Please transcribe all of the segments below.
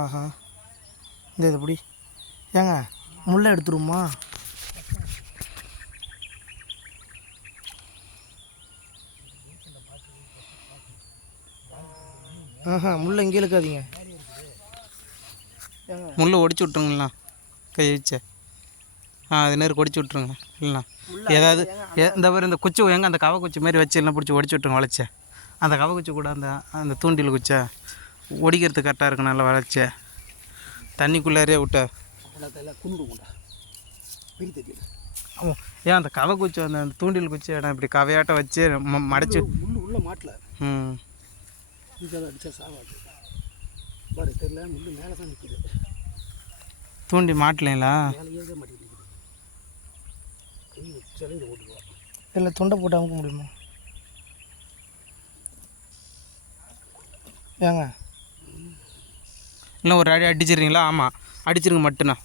ஆஹா இந்த இது எப்படி ஏங்க முள்ளை எடுத்துருமா? முள்ளை இங்கே இழுக்காதீங்க. முள்ளை ஒடிச்சு விட்ருங்களா கை வச்சு? அது நேரம் ஒடிச்சு விட்ருங்க. இல்லைண்ணா ஏதாவது இந்த மாதிரி இந்த குச்சி எங்கே அந்த கவ குச்சி மாதிரி வச்சு எல்லாம் பிடிச்சி ஒடிச்சு விட்ருங்க. வளைச்ச அந்த கவ குச்சி கூட அந்த தூண்டில் குச்சை ஒடிக்கிறதுக்கு கரெக்டாக இருக்கும். நல்லா வளைச்ச தண்ணிக்குள்ளாரே விட்ட ஏன் அந்த கவ குச்சி அந்த தூண்டில் குச்சி இடம் இப்படி கவையாட்டம் வச்சு மடைச்சி உள்ள மாட்டல. அடிச்சா சாவாது பாரு தெரியல. முள்ளு மேலே தான் நிற்குது. தூண்டி மாட்டலைங்களா? மேலேயே மாட்டேங்குது. கை வச்சாலே இதை ஓட்டுக்குவோம். இல்லை துண்டை போட்டு அமுக்க முடியுமா? ஏங்க இல்லை ஒரு அடி அடிச்சிடுறீங்களா? ஆமாம் அடிச்சிருங்க மட்டுண்ணா.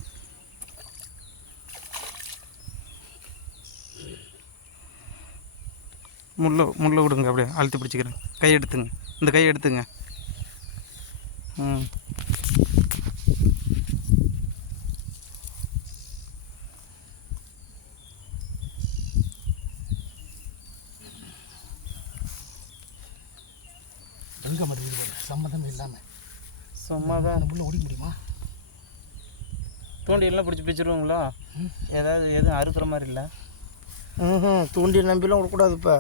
முள்ளை விடுங்க. அப்படியே அழுத்தி பிடிச்சிக்கிறேன். கை எடுத்துங்க. இந்த கை எடுத்துங்க. எங்கே மாட்டேங்குது போல சம்மந்தமே இல்லாமல். சும்மா தான் அந்த முள்ளை ஓடிக்க முடியுமா? தூண்டிலாம் பிடிச்சி பிடிச்சிருவோங்களா? ஏதாவது எதுவும் அறுக்கிற மாதிரி இல்லை. தூண்டி நம்பிலாம் விடக்கூடாது இப்போ.